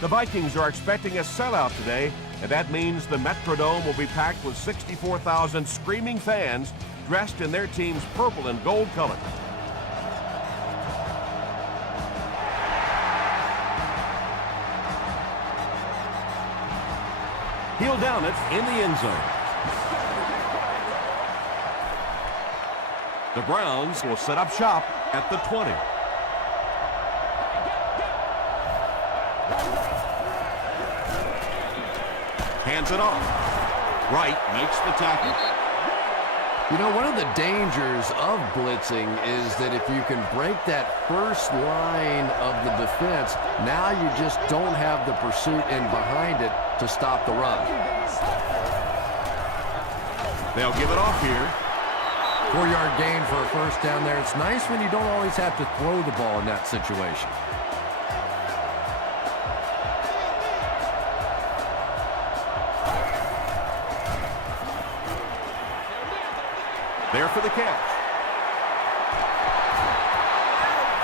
The Vikings are expecting a sellout today, and that means the Metrodome will be packed with 64,000 screaming fans dressed in their team's purple and gold color. He'll down it in the end zone. The Browns will set up shop at the 20. Hands it off. Wright makes the tackle. You know, one of the dangers of blitzing is that if you can break that first line of the defense, now you just don't have the pursuit in behind it to stop the run. They'll give it off here. 4-yard gain for a first down there. It's nice when you don't always have to throw the ball in that situation. There for the catch.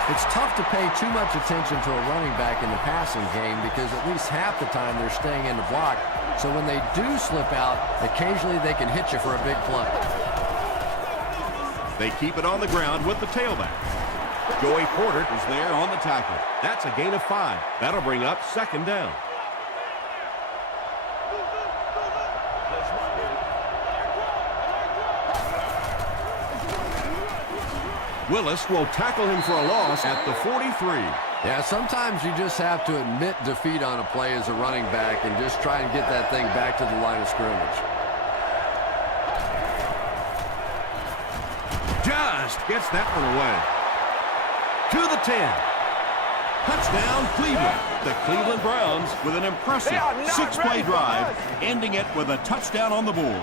It's tough to pay too much attention to a running back in the passing game because at least half the time they're staying in the block. So when they do slip out, occasionally they can hit you for a big play. They keep it on the ground with the tailback. Joey Porter is there on the tackle. That's a gain of 5. That'll bring up second down. Willis will tackle him for a loss at the 43. Yeah, sometimes you just have to admit defeat on a play as a running back and just try and get that thing back to the line of scrimmage. Just gets that one away. To the 10. Touchdown, Cleveland. The Cleveland Browns with an impressive 6-play drive, ending it with a touchdown on the board.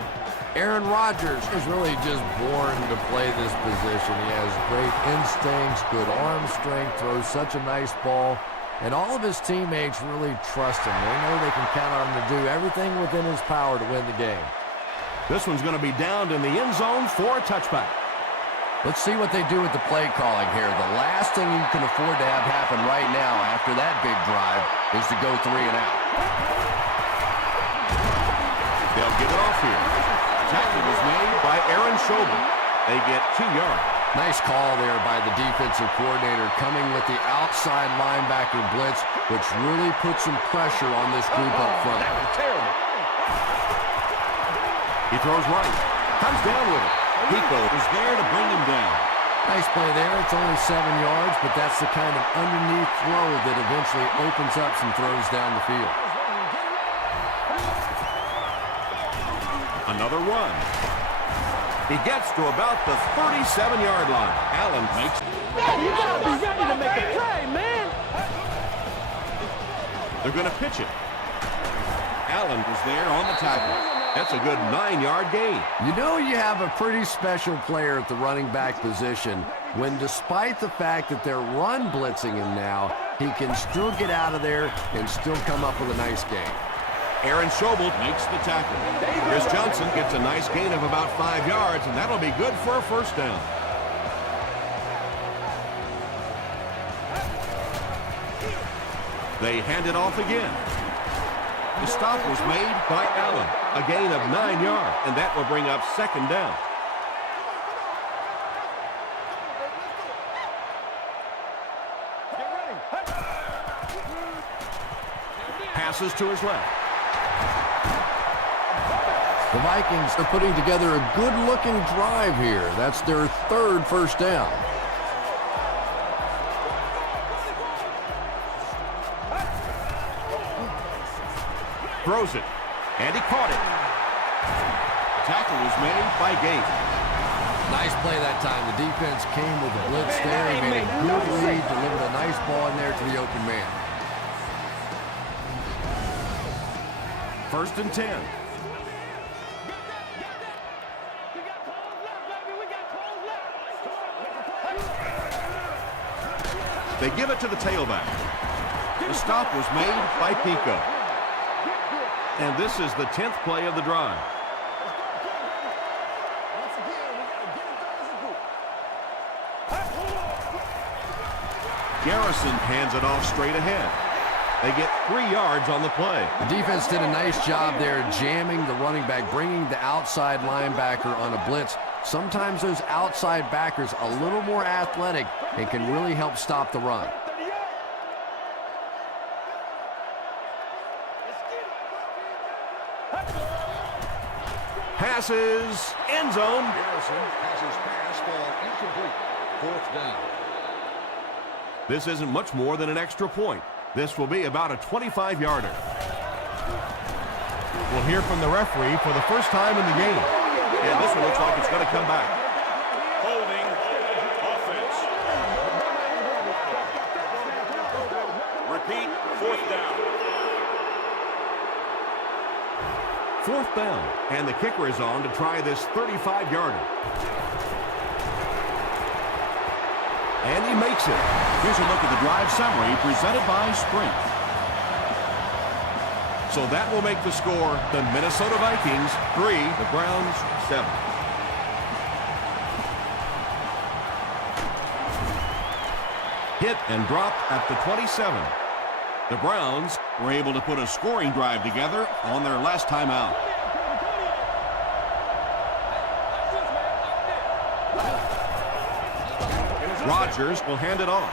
Aaron Rodgers is really just born to play this position. He has great instincts, good arm strength, throws such a nice ball, and all of his teammates really trust him. They know they can count on him to do everything within his power to win the game. This one's going to be downed in the end zone for a touchback. Let's see what they do with the play calling here. The last thing you can afford to have happen right now after that big drive is to go 3 and out. They'll give it off here. Tackle was made by Aaron Schobel. They get 2 yards. Nice call there by the defensive coordinator coming with the outside linebacker blitz, which really puts some pressure on this group up front. That was terrible. He throws right. Comes down with it. Pico is there to bring him down. Nice play there. It's only 7 yards, but that's the kind of underneath throw that eventually opens up some throws down the field. Another run. He gets to about the 37-yard line. Allen makes it. You gotta be ready to make a play, man. They're going to pitch it. Allen is there on the tackle. That's a good 9-yard gain. You know you have a pretty special player at the running back position when, despite the fact that they're run blitzing him now, he can still get out of there and still come up with a nice game. Aaron Schobel makes the tackle. Chris Johnson gets a nice gain of about 5 yards, and that'll be good for a first down. They hand it off again. The stop was made by Allen, a gain of 9 yards, and that will bring up second down. Passes to his left. The Vikings are putting together a good-looking drive here. That's their 3rd first down. Throws it, and he caught it. Tackle was made by Gates. Nice play that time. The defense came with a blitz there. He made a good read, delivered a nice ball in there to the open man. 1st and 10. They give it to the tailback. The stop was made by Pico. And this is the 10th play of the drive. Garrison hands it off straight ahead. They get 3 yards on the play. The defense did a nice job there jamming the running back, bringing the outside linebacker on a blitz. Sometimes those outside backers a little more athletic and can really help stop the run. Passes, end zone. Harrison has his pass ball incomplete. 4th down. This isn't much more than an extra point. This will be about a 25-yarder. We'll hear from the referee for the first time in the game. And this one looks like it's going to come back. Holding offense. Repeat, 4th down. 4th down, and the kicker is on to try this 35-yarder. And he makes it. Here's a look at the drive summary presented by Sprint. So that will make the score the Minnesota Vikings 3, the Browns 7. Hit and dropped at the 27. The Browns were able to put a scoring drive together on their last time out. Rodgers will hand it off.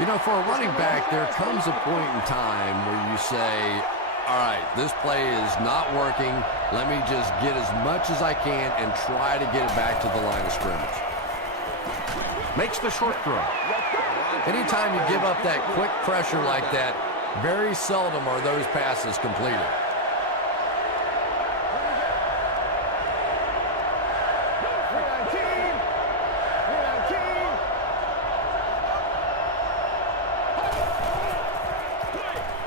You know, for a running back, there comes a point in time where you say, all right, this play is not working. Let me just get as much as I can and try to get it back to the line of scrimmage. Makes the short throw. Anytime you give up that quick pressure like that, very seldom are those passes completed.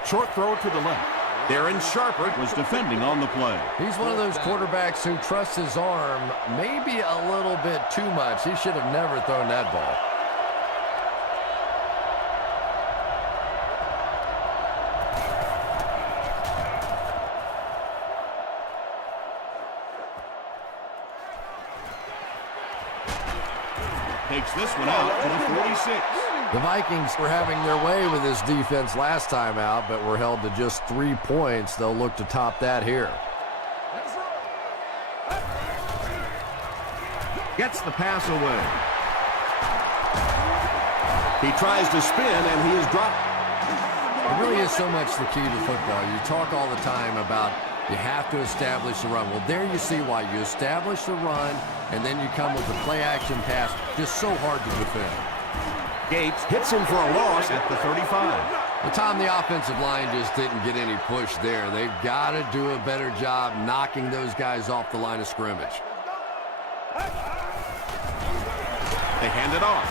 Short throw to the left. Darren Sharper was defending on the play. He's one of those quarterbacks who trusts his arm maybe a little bit too much. He should have never thrown that ball. Takes this one out to the 46. The Vikings were having their way with this defense last time out, but were held to just 3 points. They'll look to top that here. Gets the pass away. He tries to spin, and he is dropped. It really is so much the key to football. You talk all the time about you have to establish the run. Well, there you see why. You establish the run, and then you come with the play-action pass. Just so hard to defend. Gates hits him for a loss at the 35. The time the offensive line just didn't get any push there. They've got to do a better job knocking those guys off the line of scrimmage. They hand it off.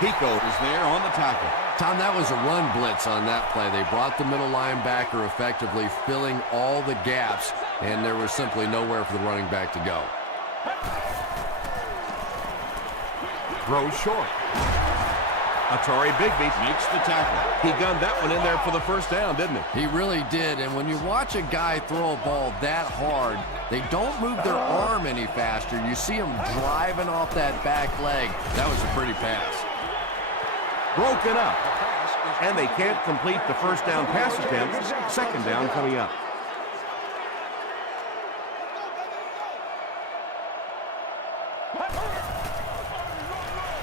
Pico is there on the tackle. Tom, that was a run blitz on that play. They brought the middle linebacker effectively, filling all the gaps, and there was simply nowhere for the running back to go. Throws short. Atari Bigby makes the tackle. He gunned that one in there for the first down, didn't he? He really did, and when you watch a guy throw a ball that hard, they don't move their arm any faster. You see him driving off that back leg. That was a pretty pass. Broken up. And they can't complete the first down pass attempt. 2nd down coming up.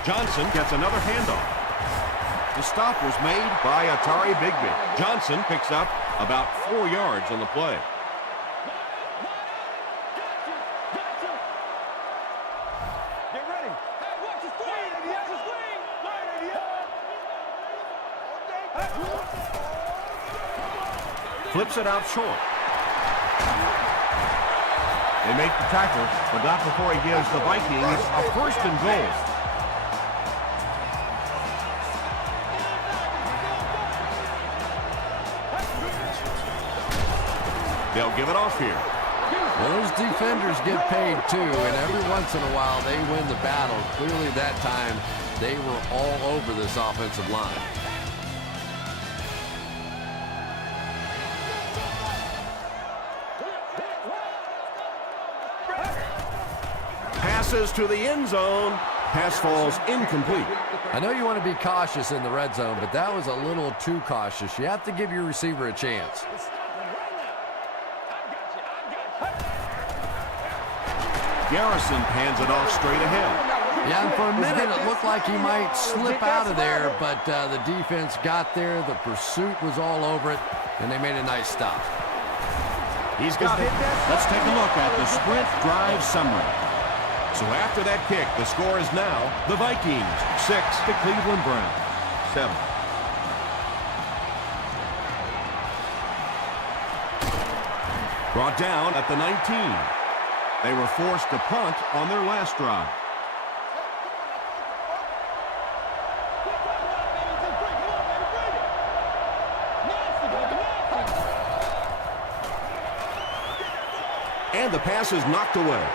Johnson gets another handoff. The stop was made by Atari Bigby. Johnson picks up about 4 yards on the play. Flips it out short. They make the tackle, but not before he gives the Vikings a 1st and goal. They'll give it off here. Well, those defenders get paid too, and every once in a while they win the battle. Clearly that time they were all over this offensive line. Passes to the end zone. Pass falls incomplete. I know you want to be cautious in the red zone, but that was a little too cautious. You have to give your receiver a chance. Garrison hands it off straight ahead. Yeah, and for a minute it looked like he might slip out of there, but the defense got there. The pursuit was all over it, and they made a nice stop. He's got it. Let's take a look at the sprint drive summary. So after that kick, the score is now the Vikings 6 to Cleveland Browns 7. Brought down at the 19. They were forced to punt on their last drive. And the pass is knocked away.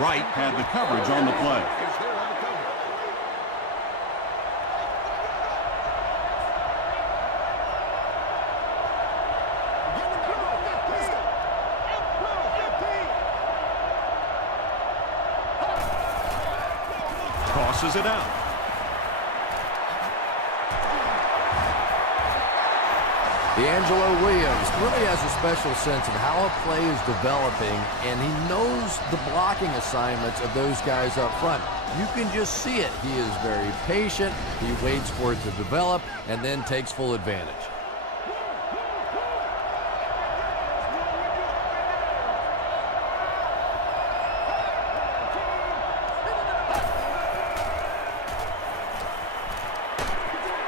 Wright had the coverage on the play. Tosses it out. D'Angelo Williams really has a special sense of how a play is developing, and he knows the blocking assignments of those guys up front. You can just see it. He is very patient. He waits for it to develop and then takes full advantage.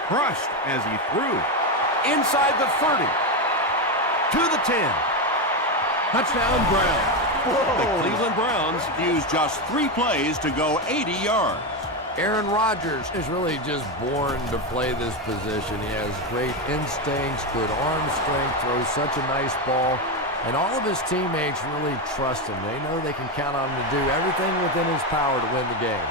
Crushed as he threw. Inside the 30. To the 10. Touchdown Browns. The Cleveland Browns used just 3 plays to go 80 yards. Aaron Rodgers is really just born to play this position. He has great instincts, good arm strength, throws such a nice ball, and all of his teammates really trust him. They know they can count on him to do everything within his power to win the game.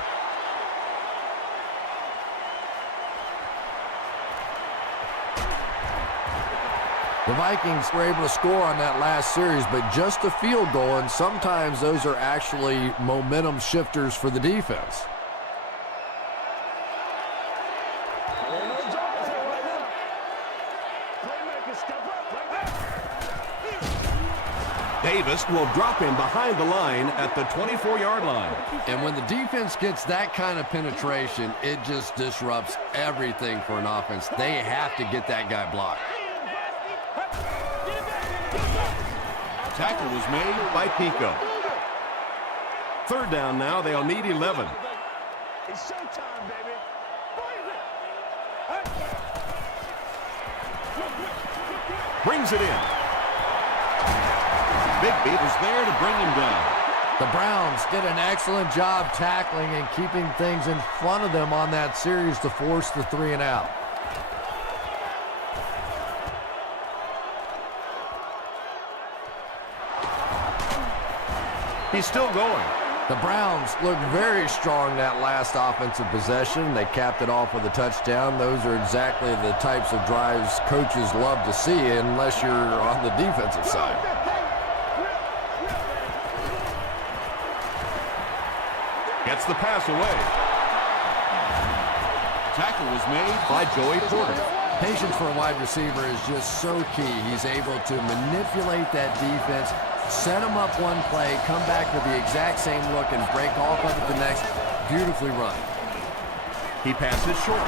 The Vikings were able to score on that last series, but just a field goal, and sometimes those are actually momentum shifters for the defense. Davis will drop him behind the line at the 24-yard line. And when the defense gets that kind of penetration, it just disrupts everything for an offense. They have to get that guy blocked. Tackle was made by Pico. Third down now. They'll need 11. It's showtime, baby. Brings it in. Bigby was there to bring him down. The Browns did an excellent job tackling and keeping things in front of them on that series to force the 3 and out. He's still going. The Browns looked very strong that last offensive possession. They capped it off with a touchdown. Those are exactly the types of drives coaches love to see unless you're on the defensive side. Gets the pass away. Tackle was made by Joey Porter. Patience for a wide receiver is just so key. He's able to manipulate that defense, set them up one play, come back with the exact same look, and break off of it the next. Beautifully run. He passes short.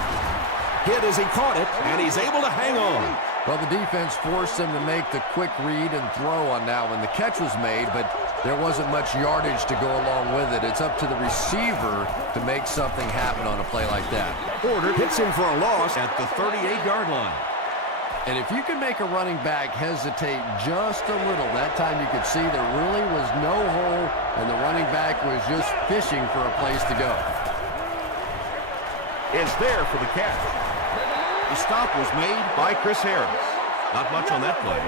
Hit as he caught it, and he's able to hang on. Well, the defense forced him to make the quick read and throw on that one. The catch was made, but there wasn't much yardage to go along with it. It's up to the receiver to make something happen on a play like that. Porter hits him for a loss at the 38-yard line. And if you can make a running back hesitate just a little, that time you could see there really was no hole, and the running back was just fishing for a place to go. Is there for the catch. The stop was made by Chris Harris. Not much on that play.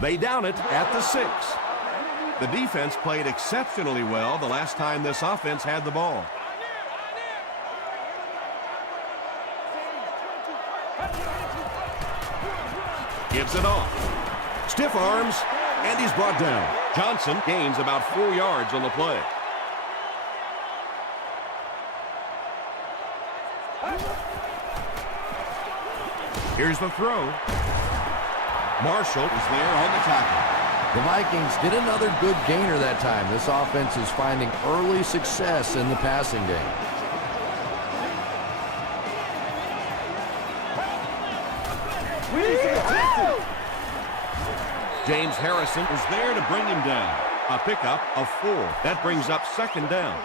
They down it at the 6. The defense played exceptionally well the last time this offense had the ball. Gives it off. Stiff arms, and he's brought down. Johnson gains about 4 yards on the play. Here's the throw. Marshall is there on the tackle. The Vikings get another good gainer that time. This offense is finding early success in the passing game. James Harrison is there to bring him down. A pickup of 4. That brings up 2nd down.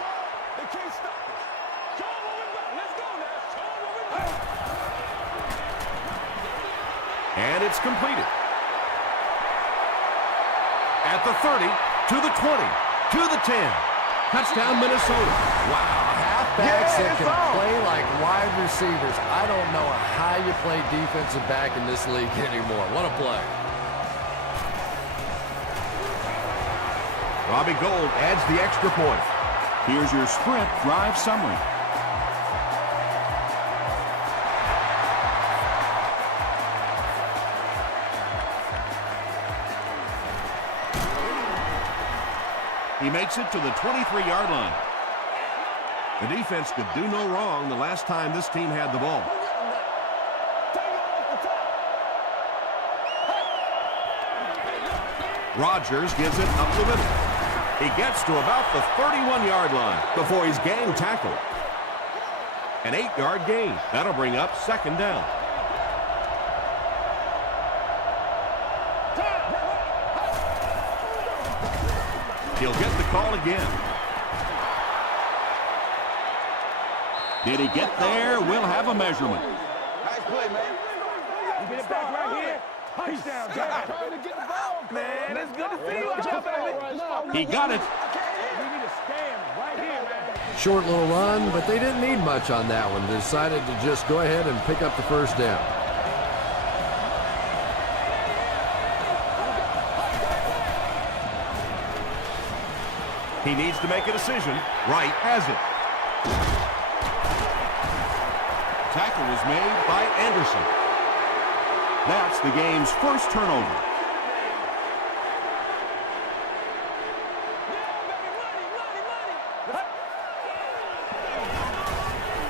They can't stop us. Show 'em what we got. Let's go now. Show 'em what we got. And it's completed. At the 30, to the 20, to the 10. Touchdown, Minnesota. Wow, halfbacks that can play like wide receivers. I don't know how you play defensive back in this league anymore. What a play. Robbie Gould adds the extra point. Here's your sprint drive summary. He makes it to the 23-yard line. The defense could do no wrong the last time this team had the ball. Rodgers gives it up the middle. He gets to about the 31-yard line before he's gang tackled. An 8-yard gain. That'll bring up 2nd down. He'll get the call again. Did he get there? We'll have a measurement. Nice play, man. You get it back right here. Touchdown, Jack. Man, it's good to see you out there, baby. He got it. We need to stand right here, man. Short little run, but they didn't need much on that one. They decided to just go ahead and pick up the 1st down. He needs to make a decision. Wright has it. Tackle was made by Anderson. That's the game's 1st turnover.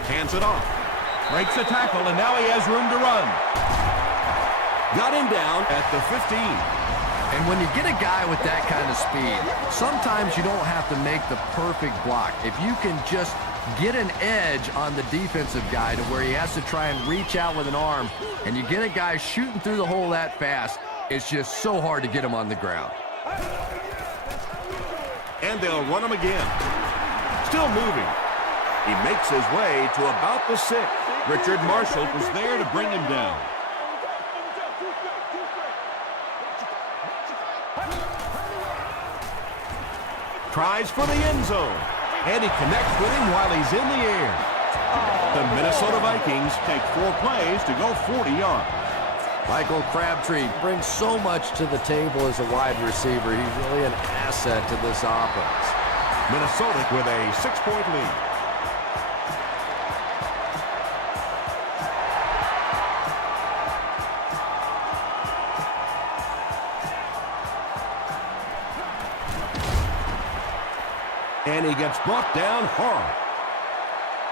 Hands it off. Breaks a tackle, and now he has room to run. Got him down at the 15. And when you get a guy with that kind of speed, sometimes you don't have to make the perfect block. If you can just get an edge on the defensive guy to where he has to try and reach out with an arm, and you get a guy shooting through the hole that fast, it's just so hard to get him on the ground. And they'll run him again. Still moving. He makes his way to about the 6. Richard Marshall was there to bring him down. Tries for the end zone. And he connects with him while he's in the air. The Minnesota Vikings take 4 plays to go 40 yards. Michael Crabtree brings so much to the table as a wide receiver. He's really an asset to this offense. Minnesota with a 6-point lead. And he gets brought down hard.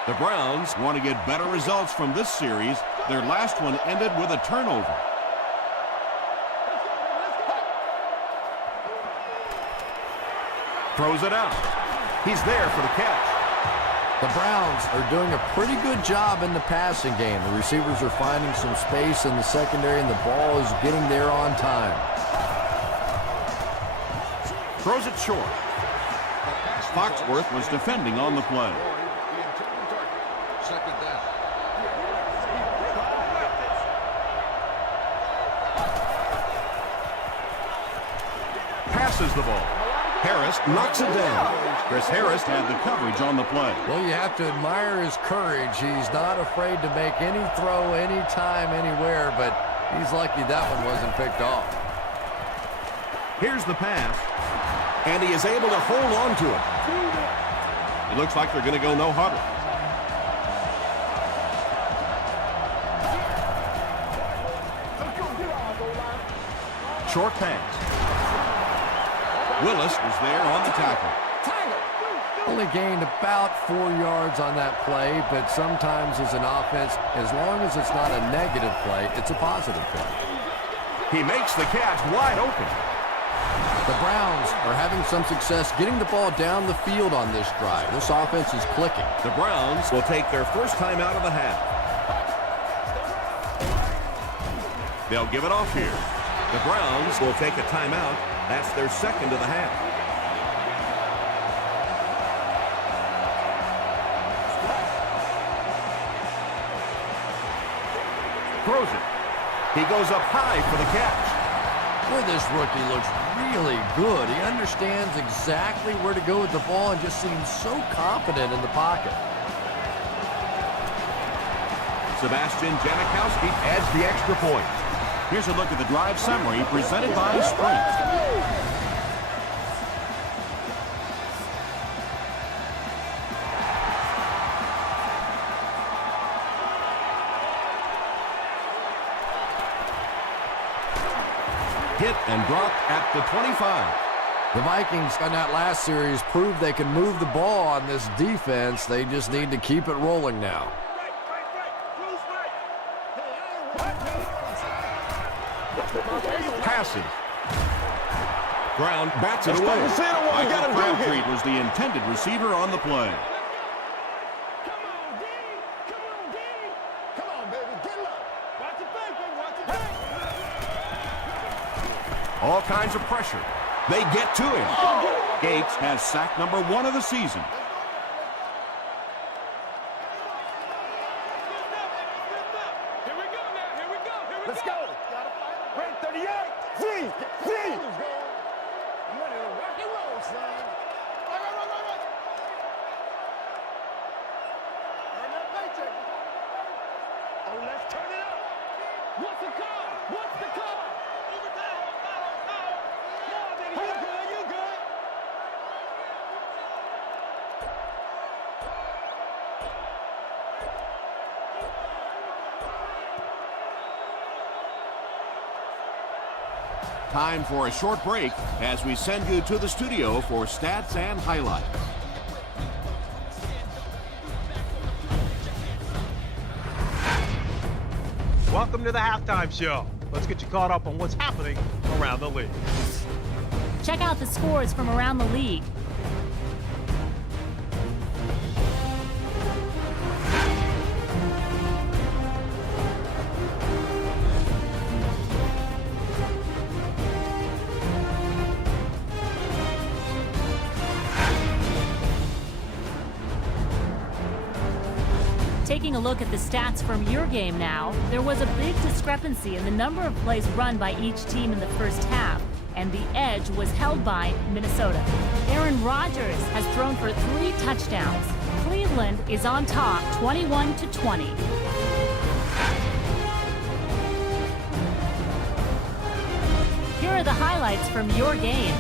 The Browns want to get better results from this series. Their last one ended with a turnover. Throws it out. He's there for the catch. The Browns are doing a pretty good job in the passing game. The receivers are finding some space in the secondary, and the ball is getting there on time. Throws it short. Foxworth was defending on the play. Passes the ball. Harris knocks it down. Chris Harris had the coverage on the play. Well, you have to admire his courage. He's not afraid to make any throw, anytime, anywhere, but he's lucky that one wasn't picked off. Here's the pass, and he is able to hold on to it. It looks like they're going to go no huddle. Short pass. Willis was there on the tackle. Only gained about 4 yards on that play, but sometimes as an offense, as long as it's not a negative play, it's a positive play. He makes the catch wide open. The Browns are having some success getting the ball down the field on this drive. This offense is clicking. The Browns will take their first time out of the half. They'll give it off here. The Browns will take a timeout. That's their second of the half. Throws it. He goes up high for the catch. Boy, this rookie looks really good. He understands exactly where to go with the ball and just seems so confident in the pocket. Sebastian Janikowski adds the extra point. Here's a look at the drive summary presented by Sprint. Hit and dropped at the 25. The Vikings on that last series proved they can move the ball on this defense. They just need to keep it rolling now. Passes. Brown bats it away. Michael Crabtree was the intended receiver on the play. All kinds of pressure. They get to him. Gates has sack number 1 of the season. Here we go now. Here we go. Let's go. Great 38. Z. I'm ready to rock and roll, son. Right. Earn that paycheck. Oh, let's turn it up. What's the call? Overtime. Yeah, baby, you good. Time for a short break as we send you to the studio for stats and highlights. Welcome to the halftime show. Let's get you caught up on what's happening around the league. Check out the scores from around the league. Taking a look at the stats from your game now, there was a big discrepancy in the number of plays run by each team in the first half, and the edge was held by Minnesota. Aaron Rodgers has thrown for 3 touchdowns. Cleveland is on top, 21-20. Here are the highlights from your game.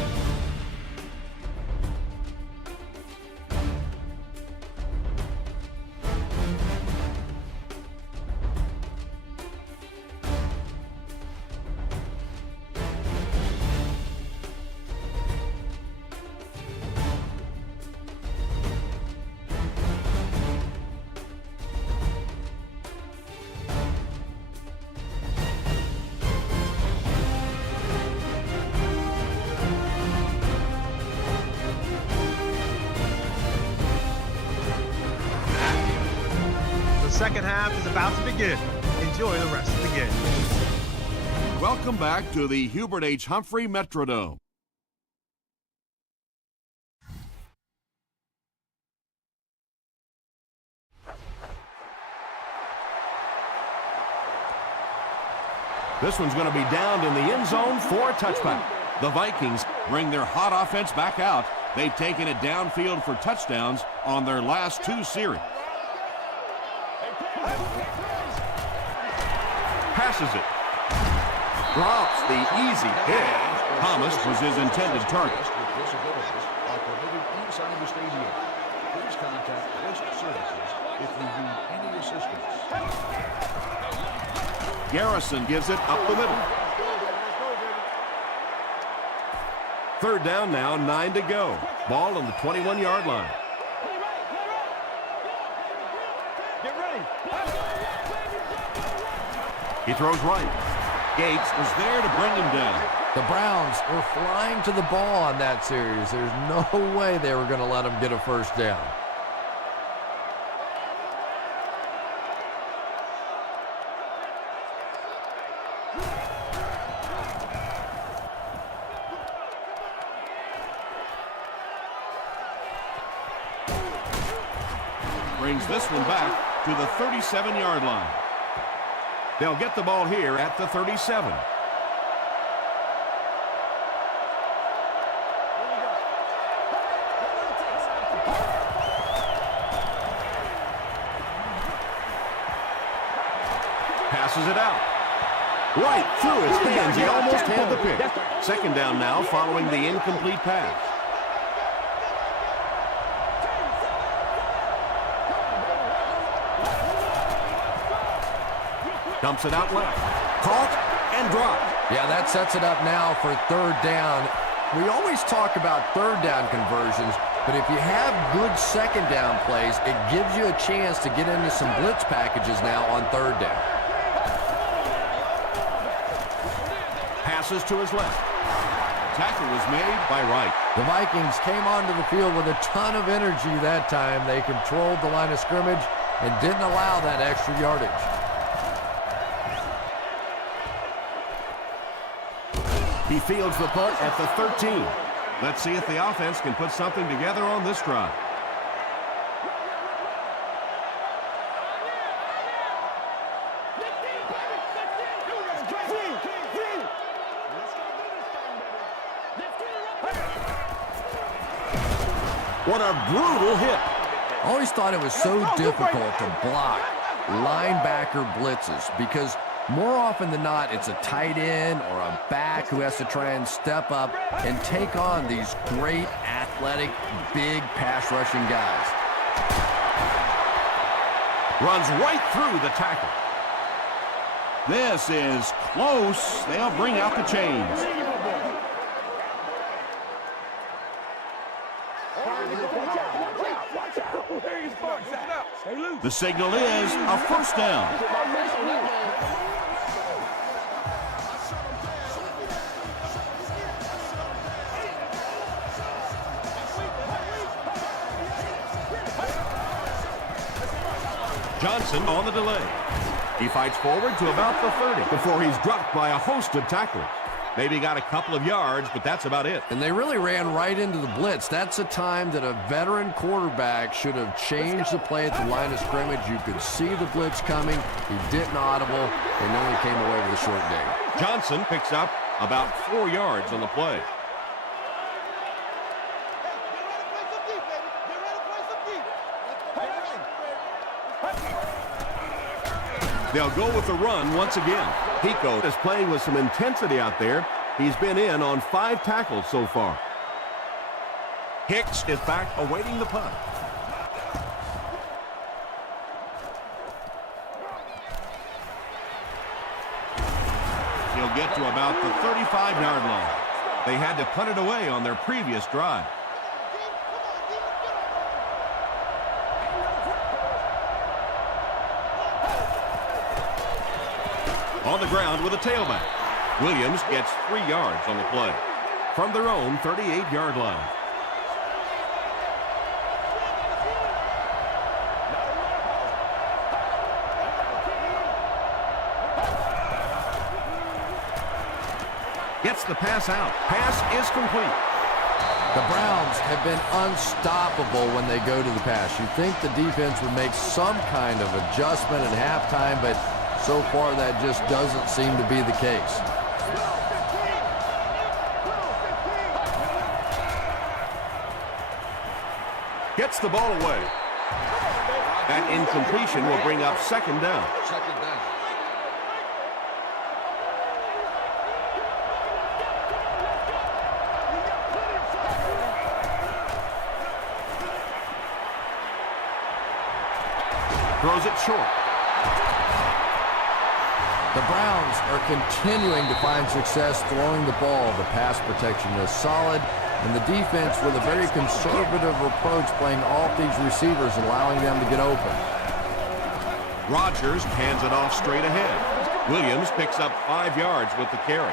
Second half is about to begin. Enjoy the rest of the game. Welcome back to the Hubert H. Humphrey Metrodome. This one's going to be downed in the end zone for a touchback. The Vikings bring their hot offense back out. They've taken it downfield for touchdowns on their last 2 series. Passes it. Drops the easy hit. Thomas was his intended target. Disabilities are permitted inside the stadium. Please contact West Services if you need any assistance. Garrison gives it up the middle. Third down now, 9 to go. Ball on the 21-yard line. Get ready. He throws right. Gates is there to bring him down. The Browns were flying to the ball on that series. There's no way they were going to let them get a first down. Brings this one back to the 37-yard line. They'll get the ball here at the 37. Passes it out. Right through his hands. He almost had the pick. Second down now following the incomplete pass. Dumps it out left. Caught and dropped. Yeah, that sets it up now for third down. We always talk about third down conversions, but if you have good second down plays, it gives you a chance to get into some blitz packages now on third down. Passes to his left. Tackle was made by Wright. The Vikings came onto the field with a ton of energy that time. They controlled the line of scrimmage and didn't allow that extra yardage. He fields the punt at the 13. Let's see if the offense can put something together on this drive. What a brutal hit. Always thought it was so difficult to block linebacker blitzes because more often than not, it's a tight end or a back who has to try and step up and take on these great athletic, big pass rushing guys. Runs right through the tackle. This is close. They'll bring out the chains. The signal is a first down. Johnson on the delay. He fights forward to about the 30 before he's dropped by a host of tacklers. Maybe got a couple of yards, but that's about it. And they really ran right into the blitz. That's a time that a veteran quarterback should have changed the play at the line of scrimmage. You could see the blitz coming. He didn't audible, and then he came away with a short gain. Johnson picks up about 4 yards on the play. They'll go with the run once again. Pico is playing with some intensity out there. He's been in on 5 tackles so far. Hicks is back awaiting the punt. He'll get to about the 35-yard line. They had to punt it away on their previous drive. On the ground with a tailback. Williams gets 3 yards on the play from their own 38-yard line. Gets the pass out. Pass is complete. The Browns have been unstoppable when they go to the pass. You'd think the defense would make some kind of adjustment at halftime, but so far that just doesn't seem to be the case. Gets the ball away. That incompletion will bring up second down. Second down. Throws it short. The Browns are continuing to find success throwing the ball. The pass protection is solid, and the defense with a very conservative approach playing off these receivers, allowing them to get open. Rodgers hands it off straight ahead. Williams picks up 5 yards with the carry.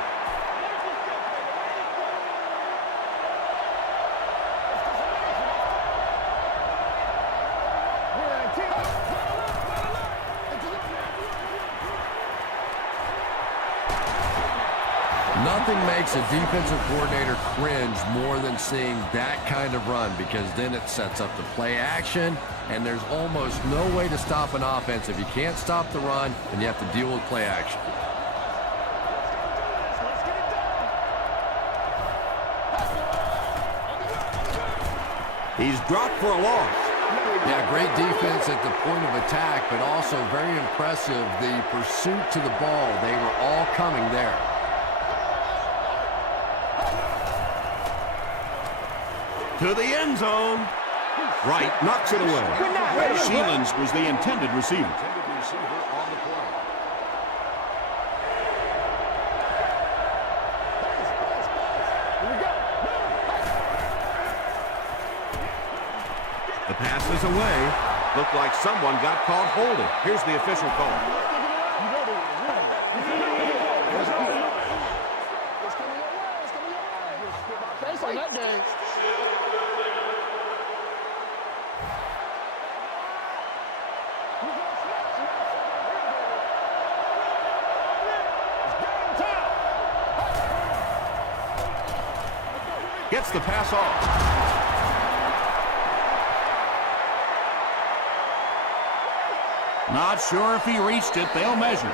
Nothing makes a defensive coordinator cringe more than seeing that kind of run, because then it sets up the play action, and there's almost no way to stop an offense. If you can't stop the run, then you have to deal with play action. He's dropped for a loss. Yeah, great defense at the point of attack, but also very impressive the pursuit to the ball. They were all coming there. To the end zone. Wright knocks it away. Sheelan's was the intended receiver. The pass is away. Looked like someone got caught holding. Here's the official call. Gets the pass off. Not sure if he reached it. They'll measure.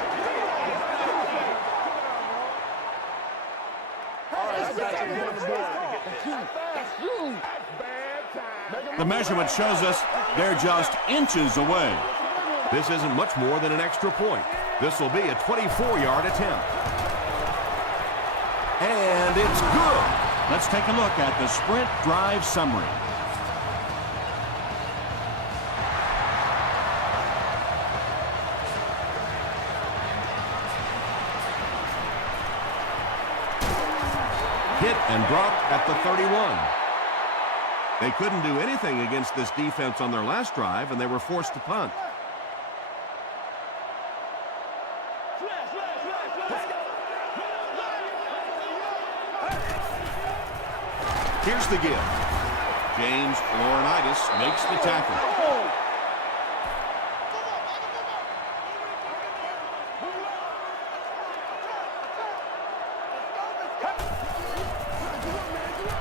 The measurement shows us they're just inches away. This isn't much more than an extra point. This will be a 24-yard attempt. And it's good. Let's take a look at the sprint drive summary. Hit and dropped at the 31. They couldn't do anything against this defense on their last drive, and they were forced to punt. Here's the give. James Laurinaitis makes the tackle.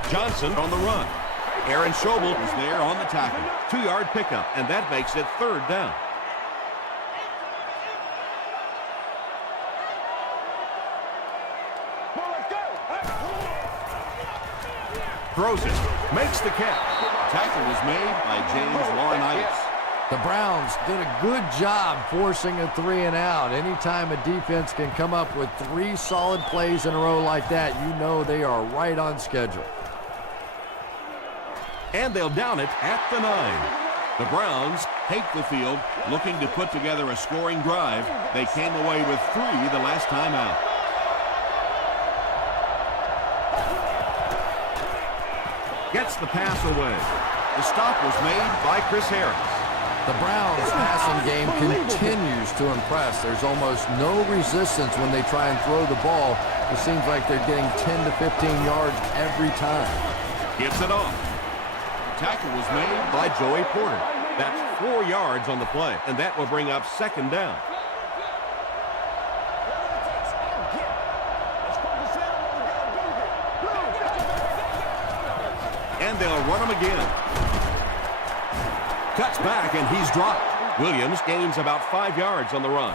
Johnson on the run. Aaron Schobel is there on the tackle. 2-yard pickup, and that makes it 3rd down. Throws it, makes the catch. Tackle was made by James Laurinaitis. The Browns did a good job forcing a 3-and-out. Anytime a defense can come up with 3 solid plays in a row like that, you know they are right on schedule. And they'll down it at the 9. The Browns take the field, looking to put together a scoring drive. They came away with 3 the last time out. Gets the pass away. The stop was made by Chris Harris. The Browns' passing game continues to impress. There's almost no resistance when they try and throw the ball. It seems like they're getting 10 to 15 yards every time. Gets it off. Tackle was made by Joey Porter. That's 4 yards on the play, and that will bring up 2nd down. And they'll run him again. Cuts back, and he's dropped. Williams gains about 5 yards on the run.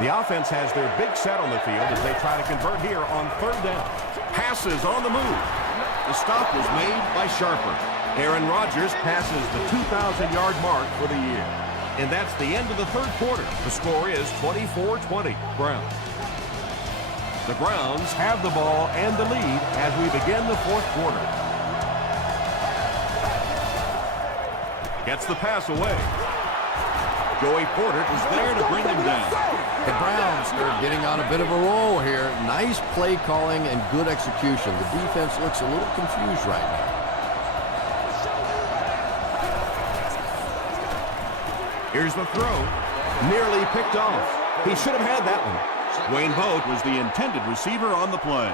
The offense has their big set on the field as they try to convert here on 3rd down. Passes on the move. The stop was made by Sharper. Aaron Rodgers passes the 2,000-yard mark for the year. And that's the end of the 3rd quarter. The score is 24-20, Browns. The Browns have the ball and the lead as we begin the 4th quarter. Gets the pass away. Joey Porter is there to bring him down. The Browns are getting on a bit of a roll here. Nice play calling and good execution. The defense looks a little confused right now. Here's the throw. Nearly picked off. He should have had that one. Wayne Boat was the intended receiver on the play.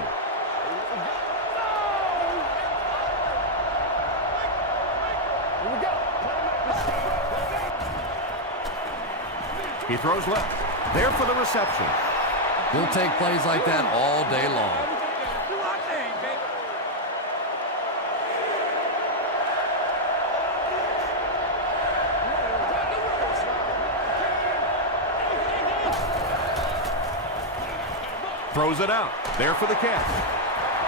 He throws left. There for the reception. He'll take plays like that all day long. Throws it out. There for the catch.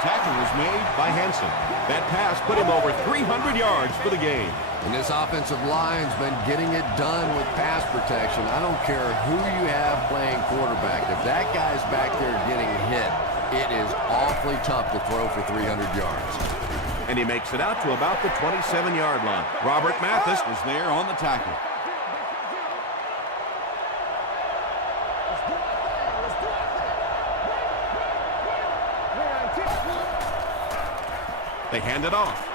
Tackle was made by Hansen. That pass put him over 300 yards for the game. And this offensive line's been getting it done with pass protection. I don't care who you have playing quarterback. If that guy's back there getting hit, it is awfully tough to throw for 300 yards. And he makes it out to about the 27-yard line. Robert Mathis was there on the tackle. They hand it off.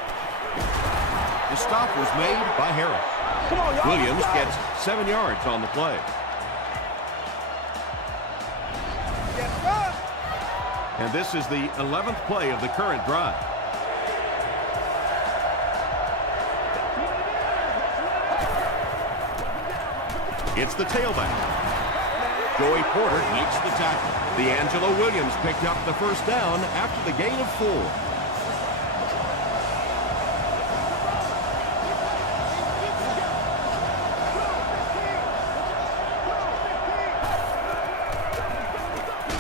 The stop was made by Harris. Williams gets 7 yards on the play. And this is the 11th play of the current drive. It's the tailback. Joey Porter makes the tackle. D'Angelo Williams picked up the first down after the gain of 4.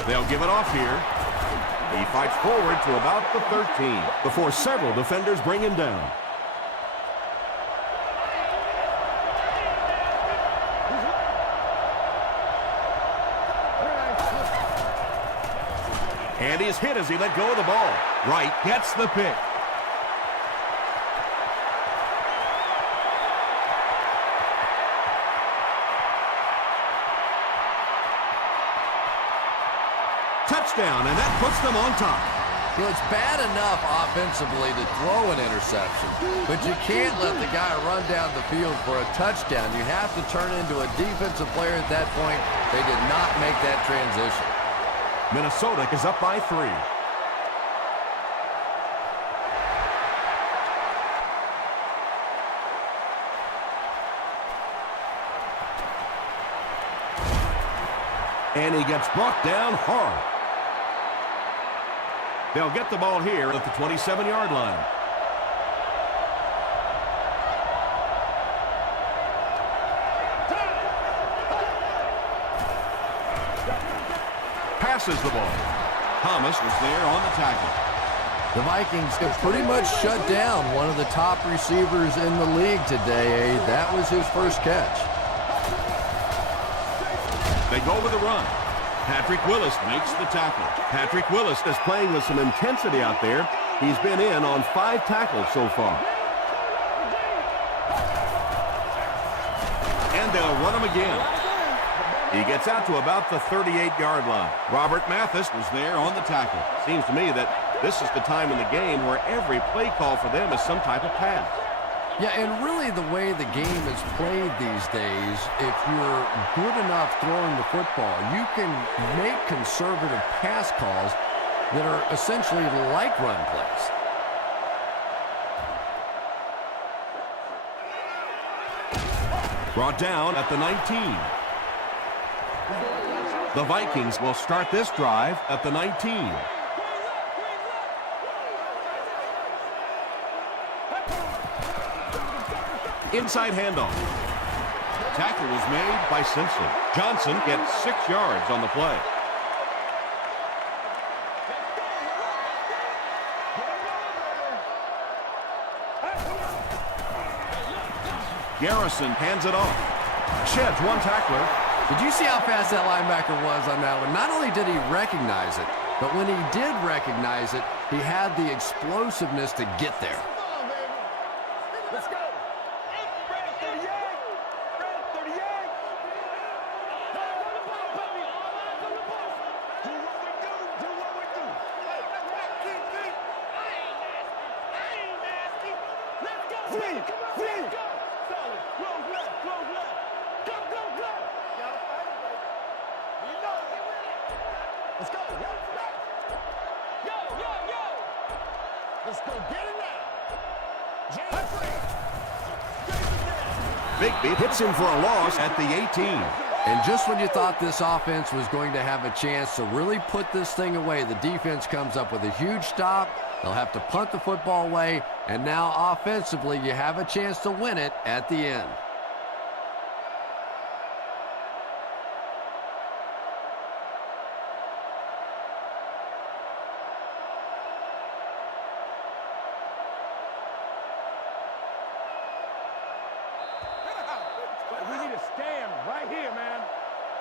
They'll give it off here. He fights forward to about the 13 before several defenders bring him down. And he's hit as he let go of the ball. Wright gets the pick. Touchdown, and that puts them on top. Well, it's bad enough offensively to throw an interception, but you can't let the guy run down the field for a touchdown. You have to turn into a defensive player at that point. They did not make that transition. Minnesota is up by 3. And he gets brought down hard. They'll get the ball here at the 27-yard line. Passes the ball. Thomas was there on the tackle. The Vikings have pretty much shut down one of the top receivers in the league today. That was his first catch. They go with the run. Patrick Willis makes the tackle. Patrick Willis is playing with some intensity out there. He's been in on 5 tackles so far. And they'll run him again. He gets out to about the 38-yard line. Robert Mathis was there on the tackle. Seems to me that this is the time in the game where every play call for them is some type of pass. Yeah, and really the way the game is played these days, if you're good enough throwing the football, you can make conservative pass calls that are essentially like run plays. Brought down at the 19. The Vikings will start this drive at the 19. Inside handoff. Tackle was made by Simpson. Johnson gets 6 yards on the play. Garrison hands it off. Sheds one tackler. Did you see how fast that linebacker was on that one? Not only did he recognize it, but when he did recognize it, he had the explosiveness to get there. Let's go. See. Solid. Close left. Go. Gotta fight it, baby. You know it. Let's go. Yo. Let's go get it now. Bigby hits him for a loss at the 18. And just when you thought this offense was going to have a chance to really put this thing away, the defense comes up with a huge stop. They'll have to punt the football away, and now offensively you have a chance to win it at the end. We need to stand right here, man.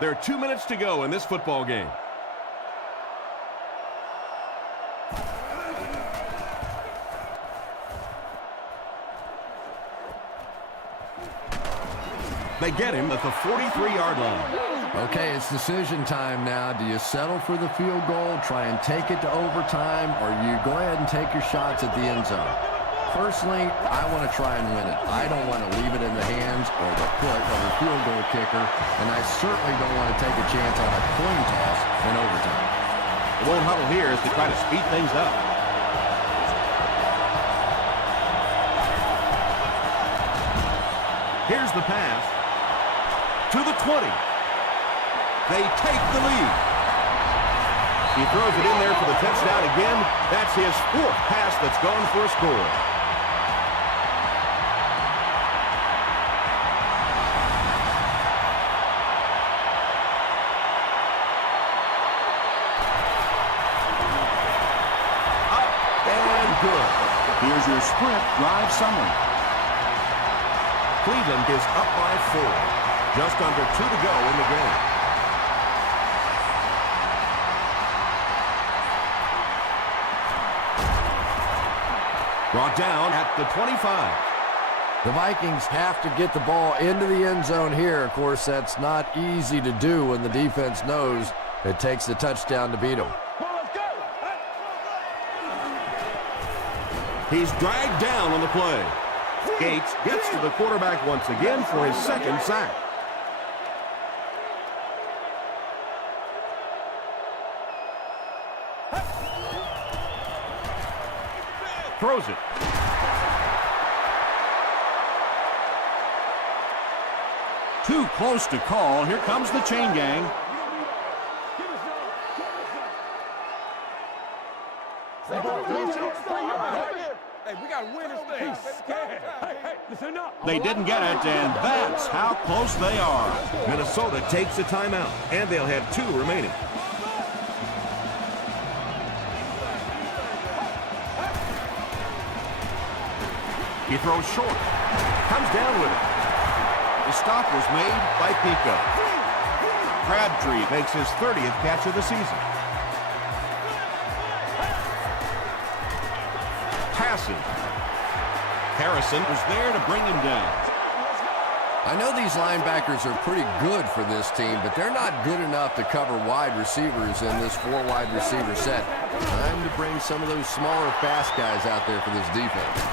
There are 2 minutes to go in this football game. They get him at the 43-yard line. Okay, it's decision time now. Do you settle for the field goal, try and take it to overtime, or you go ahead and take your shots at the end zone? Personally, I want to try and win it. I don't want to leave it in the hands or the foot of the field goal kicker, and I certainly don't want to take a chance on a coin toss in overtime. The lone huddle here is to try to speed things up. Here's the pass to the 20. They take the lead. He throws it in there for the touchdown again. That's his 4th pass that's gone for a score. Good. Here's your sprint drive summary. Cleveland is up by 4. Just under 2 to go in the game. Brought down at the 25. The Vikings have to get the ball into the end zone here. Of course, that's not easy to do when the defense knows it takes the touchdown to beat them. He's dragged down on the play. Gates gets to the quarterback once again for his 2nd sack. Throws it. Too close to call. Here comes the chain gang. Hey, we got to win this thing. Hey, listen up. They didn't get it, and that's how close they are. Minnesota takes a timeout, and they'll have 2 remaining. He throws short. Comes down with it. The stop was made by Pico. Crabtree makes his 30th catch of the season. Passes. Harrison was there to bring him down. I know these linebackers are pretty good for this team, but they're not good enough to cover wide receivers in this 4-wide receiver set. Time to bring some of those smaller, fast guys out there for this defense.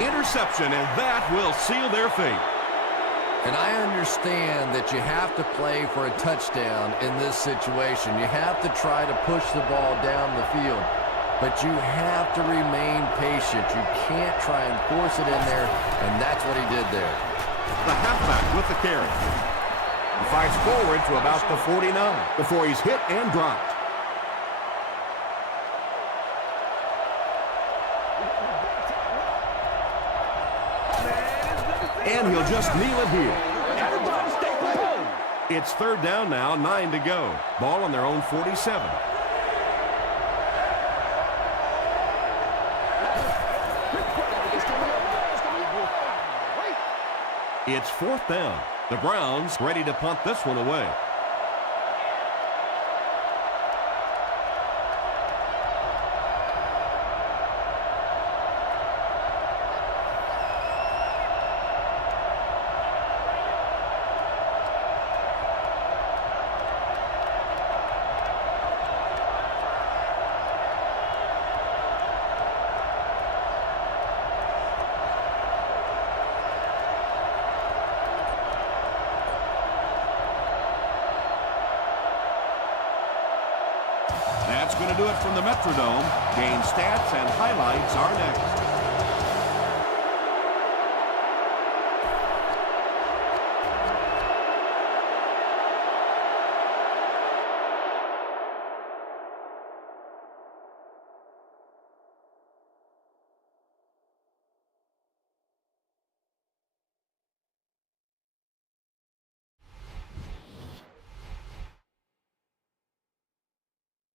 Interception, and that will seal their fate. And I understand that you have to play for a touchdown in this situation. You have to try to push the ball down the field. But you have to remain patient. You can't try and force it in there, and that's what he did there. The halfback with the carry. He fights forward to about the 49 before he's hit and dropped. And he'll just kneel it here. It's 3rd down now, 9 to go. Ball on their own 47. It's 4th down. The Browns ready to punt this one away. That's going to do it from the Metrodome. Game stats and highlights are next.